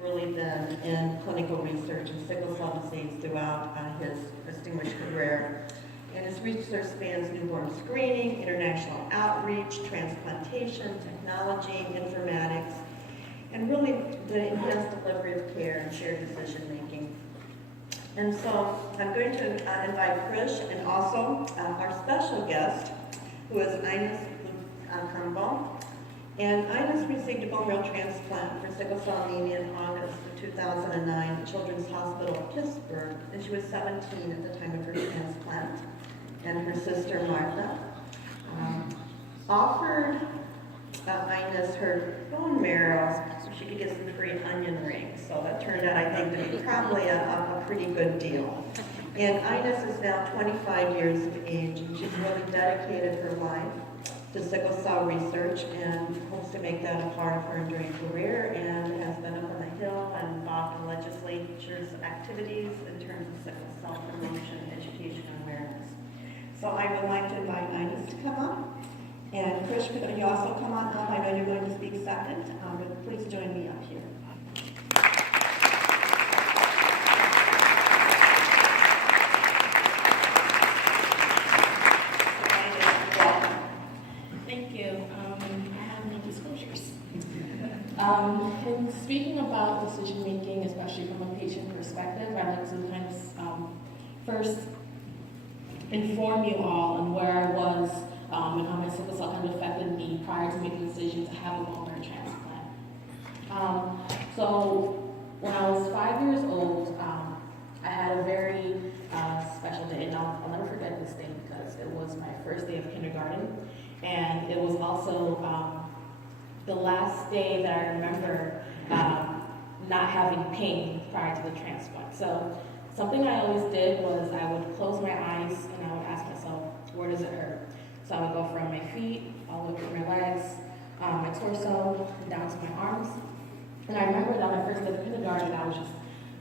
really been in clinical research in sickle cell disease throughout his distinguished career. And his research spans newborn screening, international outreach, transplantation, technology, informatics, and really the enhanced delivery of care and shared decision making. And so I'm going to invite Krish and also our special guest, who is Ines Campbell. And Ines received a bone marrow transplant for sickle cell anemia in August of 2009 at Children's Hospital of Pittsburgh, and she was 17 at the time of her transplant. And her sister Martha offered Ines her bone marrow so she could get some free onion rings. So that turned out, I think, to be probably a pretty good deal. And Ines is now 25 years of age, and she's really dedicated her life to sickle cell research and hopes to make that a part of her enduring career, and has been up on the Hill and involved in legislature's activities in terms of sickle cell promotion, education, and awareness. So I would like to invite Ines to come up. And Krish, could you also come on up? I know you're going to speak second, but please join me up here. Thank you. I have no disclosures. In speaking about decision making, especially from a patient perspective, I'd like to kind of first inform you all on where I was and how my sickle cell kind of affected me prior to making the decision to have a bone marrow transplant. So when I was 5 years old, I had a very special day, and I'll never forget this day because it was my first day of kindergarten, and it was also the last day that I remember not having pain prior to the transplant. So something I always did was I would close my eyes and I would ask myself, where does it hurt? So I would go from my feet, all the way through my legs, my torso, and down to my arms. And I remember that my first day of kindergarten, I was just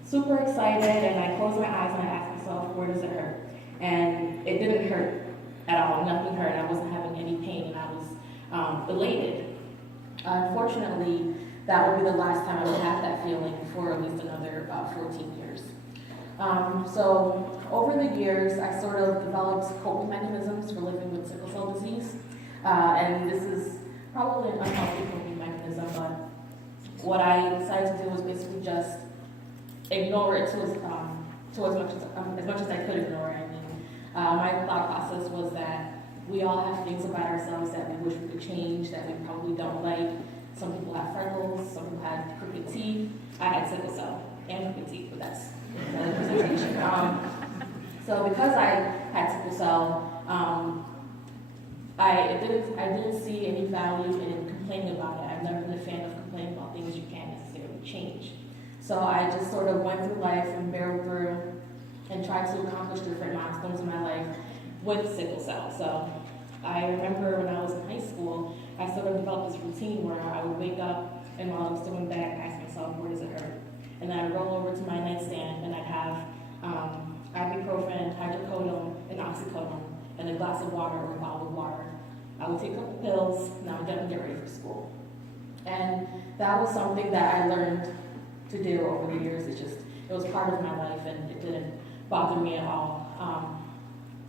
super excited, and I closed my eyes and I asked myself, where does it hurt? And it didn't hurt at all, nothing hurt. I wasn't having any pain, and I was elated. Unfortunately, that would be the last time I would have that feeling for at least another 14 years. So over the years, I sort of developed coping mechanisms for living with sickle cell disease. And this is probably an unhealthy coping mechanism, but what I decided to do was basically just ignore it to as much as I could ignore it. I mean, my thought process was that we all have things about ourselves that we wish we could change, that we probably don't like. Some people have freckles, some people have crooked teeth. I had sickle cell and crooked teeth, but that's another presentation. So because I had sickle cell, I didn't see any value in complaining about it. I've never been a fan of complaining about things you can't necessarily change. So I just sort of went through life and barreled through and tried to accomplish different milestones in my life with sickle cell. So I remember when I was in high school, I sort of developed this routine where I would wake up and while I was still in bed, I'd ask myself, where does it hurt? And then I'd roll over to my nightstand and I'd have ibuprofen, hydrocodone, and oxycodone, and a glass of water or a bottle of water. I would take a couple pills, and I would get ready for school. And that was something that I learned to do over the years. It was part of my life, and it didn't bother me at all.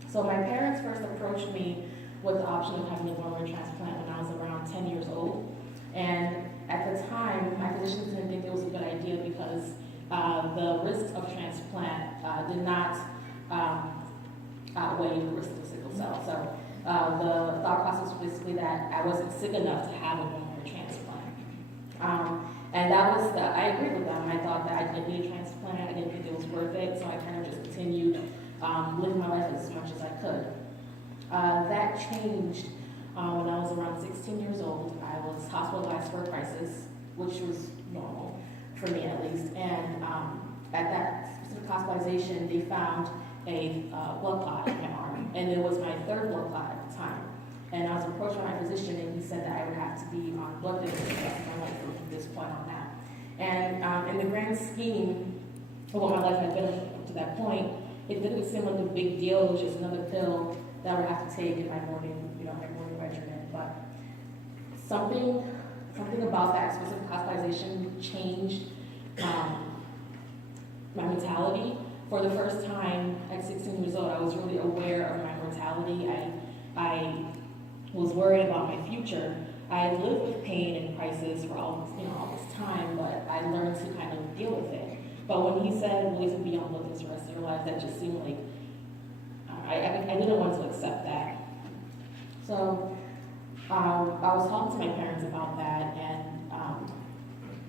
So my parents first approached me with the option of having a bone marrow transplant when I was around 10 years old. And at the time, my physicians didn't think it was a good idea because the risks of transplant did not outweigh the risks of sickle cell. So the thought process was basically that I wasn't sick enough to have a bone marrow transplant. And I agreed with them. I thought that I didn't need a transplant. I didn't think it was worth it. So I kind of just continued living my life as much as I could. That changed when I was around 16 years old. I was hospitalized for a crisis, which was normal for me at least. And at that specific hospitalization, they found a blood clot in my arm, and it was my third blood clot at the time. And I was approached by my physician, and he said that I would have to be on blood thinners for the rest of my life from this point on that. And in the grand scheme of what my life had been up to that point, it didn't seem like a big deal. It was just another pill that I would have to take in my morning regimen. But something about that specific hospitalization changed mortality. For the first time at 16 years old, I was really aware of my mortality. I was worried about my future. I had lived with pain and crisis for all this time, but I learned to kind of deal with it. But when he said, "Well, you can be on with this rest of your life," that just seemed like I didn't want to accept that. So I was talking to my parents about that, and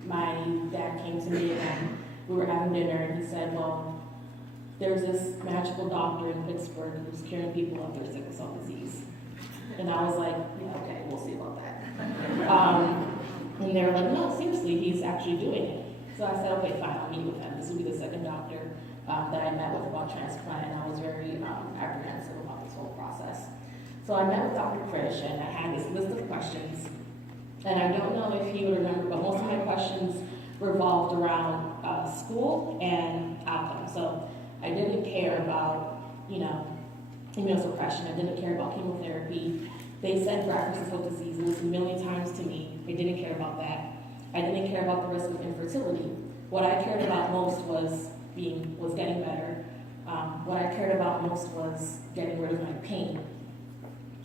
my dad came to me and we were having dinner, and he said, "Well, there's this magical doctor in Pittsburgh who's curing people of their sickle cell disease." And I was like, "Yeah, okay, we'll see about that." And they were like, "No, seriously, he's actually doing it." So I said, "Okay, fine, I'll meet with him." This will be the second doctor that I met with about transplant, and I was very apprehensive about this whole process. So I met with Dr. Krish, and I had this list of questions. And I don't know if you remember, but most of my questions revolved around school and outcomes. So I didn't care about, immunosuppression. I didn't care about chemotherapy. They said graft-versus-host disease. It was a million times to me. I didn't care about that. I didn't care about the risk of infertility. What I cared about most was getting better. What I cared about most was getting rid of my pain.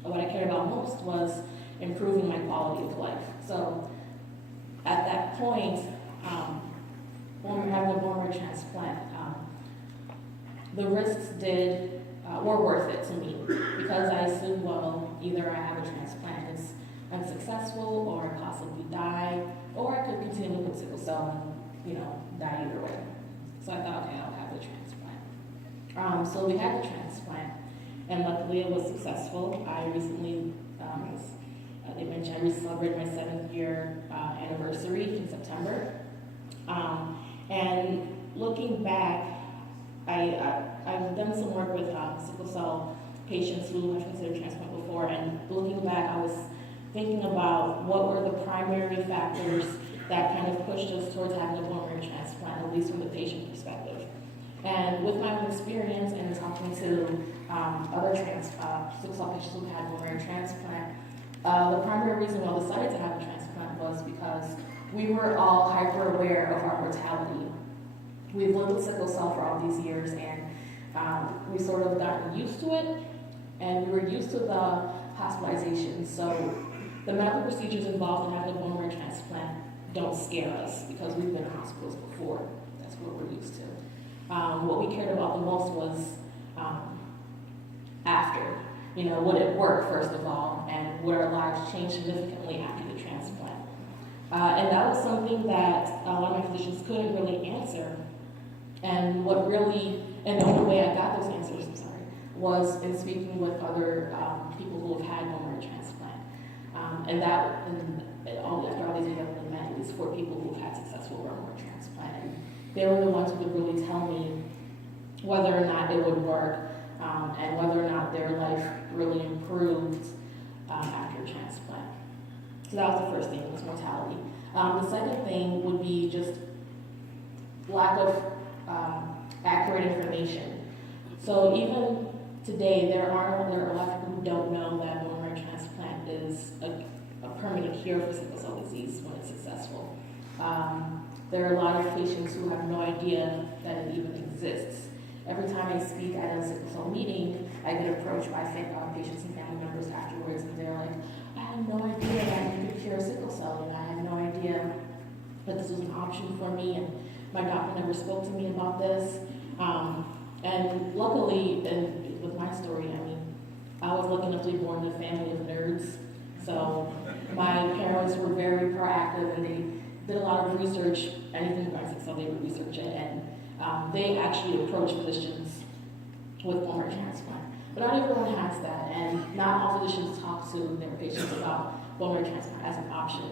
What I cared about most was improving my quality of life. So at that point, when we were having a bone marrow transplant, the risks were worth it to me, because I assumed, well, either I have a transplant, it's unsuccessful, or I possibly die, or I could continue with sickle cell and, die either way. So I thought, okay, I'll have the transplant. So we had the transplant, and luckily it was successful. I recently, as they mentioned, I recently celebrated my 7th year anniversary in September. And looking back, I've done some work with sickle cell patients who have considered transplant before, and looking back, I was thinking about what were the primary factors that kind of pushed us towards having a bone marrow transplant, at least from the patient perspective. And with my own experience and talking to other sickle cell patients who had bone marrow transplant, the primary reason why we decided to have a transplant was because we were all hyper aware of our mortality. We've lived with sickle cell for all these years, and we sort of gotten used to it, and we were used to the hospitalization. So the medical procedures involved in having a bone marrow transplant don't scare us, because we've been in hospitals before. That's what we're used to. What we cared about the most was after. Would it work, first of all, and would our lives change significantly after the transplant? And that was something that a lot of my physicians couldn't really answer. And the only way I got those answers, was in speaking with other people who have had bone marrow transplant. After all these years, I've only met these 4 people who have had successful bone marrow transplant. And they were the ones who could really tell me whether or not it would work, and whether or not their life really improved after transplant. So that was the first thing, was mortality. The second thing would be just lack of accurate information. So even today, there are a lot of people who don't know that bone marrow transplant is a permanent cure for sickle cell disease when it's successful. There are a lot of patients who have no idea that it even exists. Every time I speak at a sickle cell meeting, I get approached by patients and family members afterwards, and they're like, "I had no idea that you could cure sickle cell, and I had no idea that this was an option for me, and my doctor never spoke to me about this." And luckily, with my story, I was lucky enough to be born in a family of nerds. So my parents were very proactive, and they did a lot of research. Anything about sickle cell, they would research it, and they actually approach physicians with bone marrow transplant. But not everyone has that, and not all physicians talk to their patients about bone marrow transplant as an option,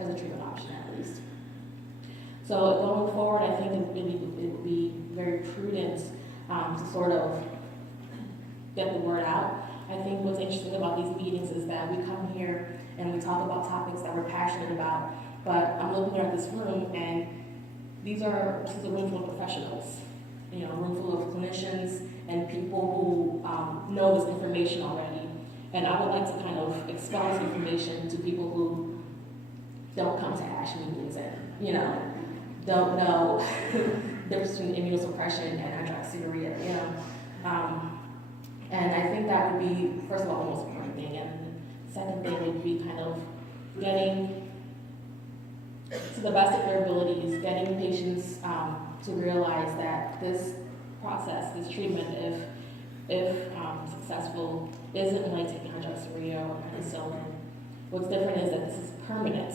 as a treatment option at least. So going forward, I think it would be very prudent to sort of get the word out. I think what's interesting about these meetings is that we come here and we talk about topics that we're passionate about, but I'm looking at this room, and this is a room full of professionals, a room full of clinicians and people who know this information already. And I would like to kind of expel this information to people who don't come to ASH meetings and, don't difference between immunosuppression and hydroxyurea, you know. And I think that would be, first of all, the most important thing. And the second thing would be kind of getting, to the best of their abilities, getting patients to realize that this process, this treatment, if successful, isn't like taking hydroxyurea or penicillin. What's different is that this is permanent.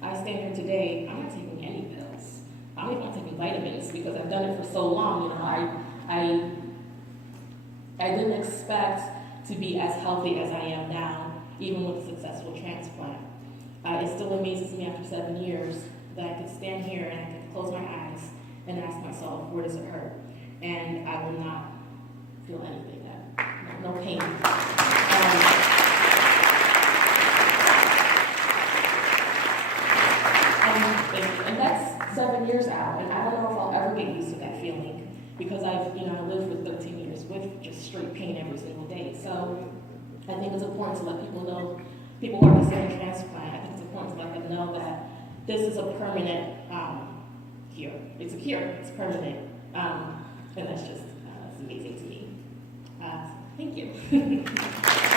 I stand here today, I'm not taking any pills. I'm even not taking vitamins because I've done it for so long. You know, I didn't expect to be as healthy as I am now, even with a successful transplant. It still amazes me after 7 years that I could stand here and I could close my eyes and ask myself, where does it hurt? And I will not feel anything, no pain. And that's 7 years out, and I don't know if I'll ever get used to that feeling because I've lived for 13 years with just straight pain every single day. So I think it's important to let people know, people who are considering transplant, I think it's important to let them know that this is a permanent cure. It's a cure, it's permanent. And that's just it's amazing to me. Thank you.